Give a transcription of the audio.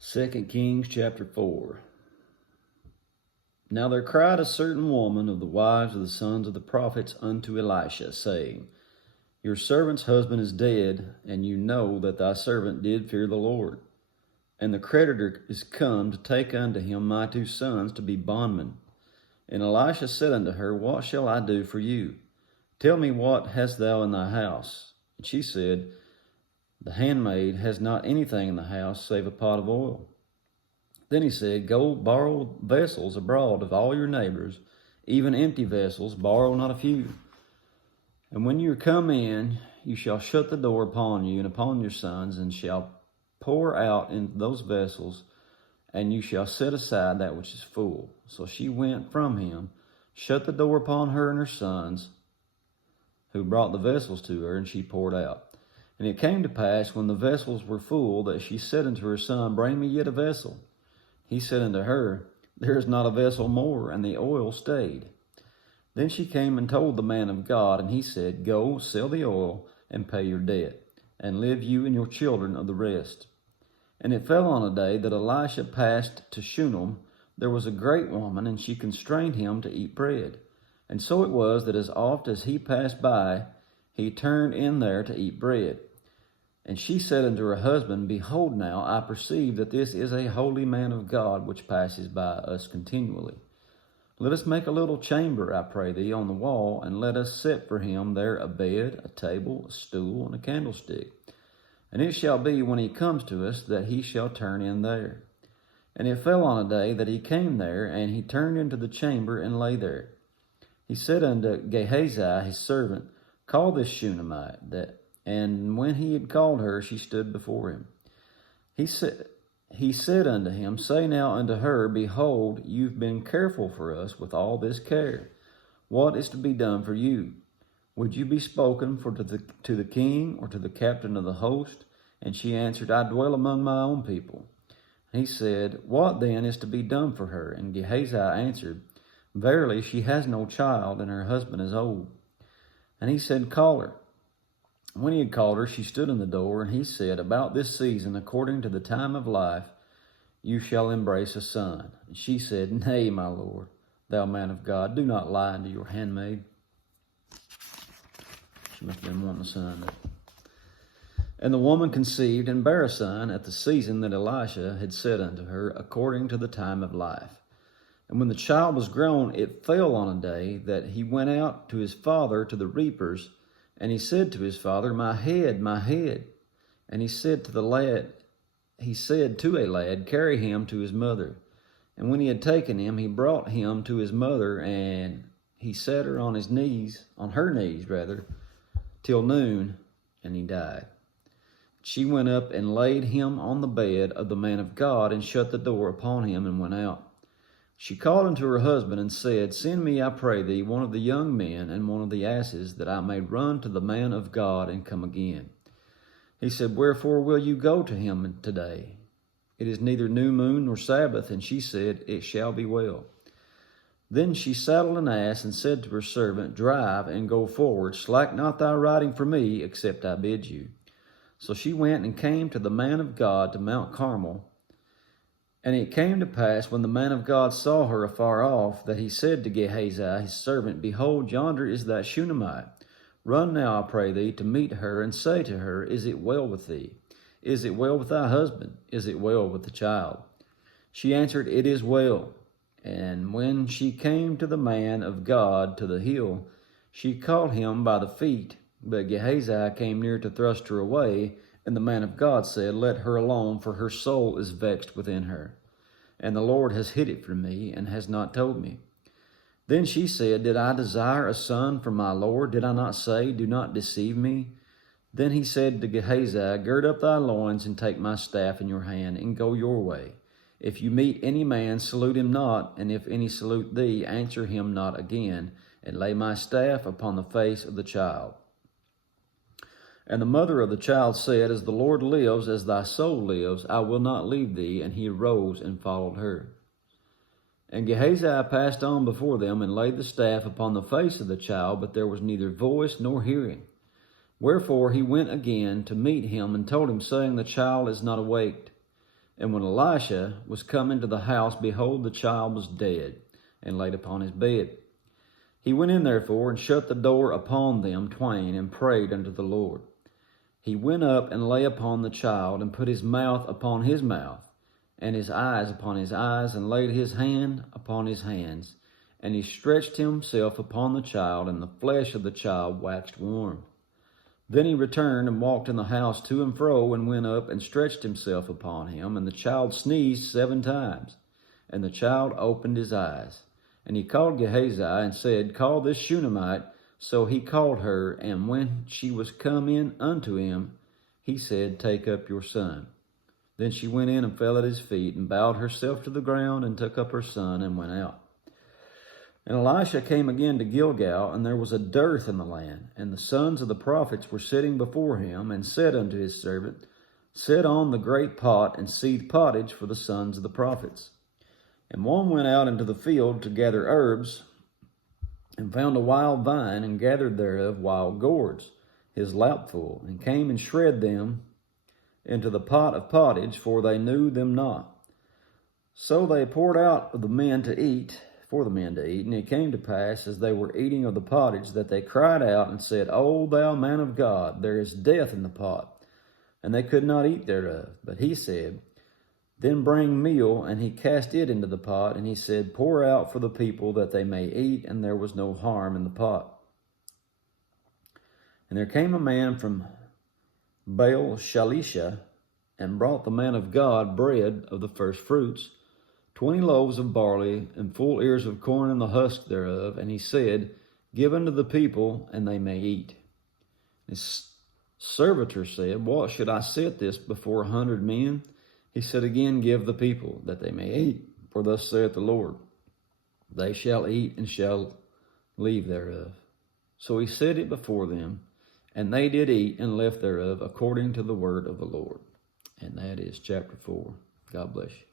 2 Kings chapter 4. Now there cried a certain woman of the wives of the sons of the prophets unto Elisha, saying, Your servant's husband is dead, and you know that thy servant did fear the Lord. And the creditor is come to take unto him my two sons to be bondmen. And Elisha said unto her, What shall I do for you? Tell me, what hast thou in thy house? And she said, The handmaid has not anything in the house save a pot of oil. Then he said, Go borrow vessels abroad of all your neighbors, even empty vessels, borrow not a few. And when you are come in, you shall shut the door upon you and upon your sons, and shall pour out in those vessels, and you shall set aside that which is full. So she went from him, shut the door upon her and her sons, who brought the vessels to her, and she poured out. And it came to pass, when the vessels were full, that she said unto her son, Bring me yet a vessel. He said unto her, There is not a vessel more, and the oil stayed. Then she came and told the man of God, and he said, Go, sell the oil, and pay your debt, and live you and your children of the rest. And it fell on a day that Elisha passed to Shunem. There was a great woman, and she constrained him to eat bread. And so it was that as oft as he passed by, he turned in there to eat bread. And she said unto her husband, Behold now, I perceive that this is a holy man of God, which passes by us continually. Let us make a little chamber, I pray thee, on the wall, and let us set for him there a bed, a table, a stool, and a candlestick. And it shall be, when he comes to us, that he shall turn in there. And it fell on a day that he came there, and he turned into the chamber and lay there. He said unto Gehazi his servant, Call this Shunammite. And when he had called her, she stood before him. He said unto him, Say now unto her, Behold, you've been careful for us with all this care. What is to be done for you? Would you be spoken for to the king or to the captain of the host? And she answered, I dwell among my own people. He said, What then is to be done for her? And Gehazi answered, Verily, she has no child, and her husband is old. And he said, Call her. When he had called her, she stood in the door, and he said, About this season, according to the time of life, you shall embrace a son. And she said, Nay, my lord, thou man of God, do not lie unto your handmaid. She must have been wanting a son. And the woman conceived and bare a son at the season that Elisha had said unto her, according to the time of life. And when the child was grown, it fell on a day that he went out to his father to the reapers, and he said to his father, My head, my head. And he said to a lad, Carry him to his mother. And when he had taken him, he brought him to his mother, and he set her on her knees, till noon, and he died. She went up and laid him on the bed of the man of God, and shut the door upon him, and went out. She called unto her husband, and said, Send me, I pray thee, one of the young men and one of the asses, that I may run to the man of God and come again. He said, Wherefore will you go to him today? It is neither new moon nor Sabbath. And she said, It shall be well. Then she saddled an ass, and said to her servant, Drive, and go forward. Slack not thy riding for me, except I bid you. So she went and came to the man of God to Mount Carmel. And it came to pass, when the man of God saw her afar off, that he said to Gehazi his servant, Behold, yonder is that Shunammite. Run now, I pray thee, to meet her, and say to her, Is it well with thee? Is it well with thy husband? Is it well with the child? She answered, It is well. And when she came to the man of God to the hill, she caught him by the feet. But Gehazi came near to thrust her away, and the man of God said, Let her alone, for her soul is vexed within her. And the Lord has hid it from me, and has not told me. Then she said, Did I desire a son for my Lord? Did I not say, Do not deceive me? Then he said to Gehazi, Gird up thy loins, and take my staff in your hand, and go your way. If you meet any man, salute him not, and if any salute thee, answer him not again, and lay my staff upon the face of the child. And the mother of the child said, As the Lord lives, as thy soul lives, I will not leave thee. And he arose and followed her. And Gehazi passed on before them, and laid the staff upon the face of the child, but there was neither voice nor hearing. Wherefore he went again to meet him, and told him, saying, The child is not awaked. And when Elisha was come into the house, behold, the child was dead, and laid upon his bed. He went in therefore, and shut the door upon them twain, and prayed unto the Lord. He went up and lay upon the child, and put his mouth upon his mouth, and his eyes upon his eyes, and laid his hand upon his hands. And he stretched himself upon the child, and the flesh of the child waxed warm. Then he returned and walked in the house to and fro, and went up and stretched himself upon him. And the child sneezed 7 times. And the child opened his eyes. And he called Gehazi, and said, Call this Shunammite. So he called her, and when she was come in unto him, he said, Take up your son. Then she went in and fell at his feet, and bowed herself to the ground, and took up her son, and went out. And Elisha came again to Gilgal, and there was a dearth in the land. And the sons of the prophets were sitting before him, and said unto his servant, Set on the great pot, and seed pottage for the sons of the prophets. And one went out into the field to gather herbs, and found a wild vine, and gathered thereof wild gourds, his lapful, and came and shred them into the pot of pottage, for they knew them not. So they poured out of the men to eat, for the men to eat. And it came to pass, as they were eating of the pottage, that they cried out and said, O thou man of God, there is death in the pot. And they could not eat thereof. But he said, Then bring meal. And he cast it into the pot, and he said, Pour out for the people that they may eat. And there was no harm in the pot. And there came a man from Baal Shalisha, and brought the man of God bread of the first fruits, 20 loaves of barley, and full ears of corn, and the husk thereof. And he said, Give unto the people, and they may eat. His servitor said, What should I set this before 100 men? He said again, Give the people, that they may eat. For thus saith the Lord, They shall eat, and shall leave thereof. So he set it before them, and they did eat, and left thereof, according to the word of the Lord. And that is chapter 4. God bless you.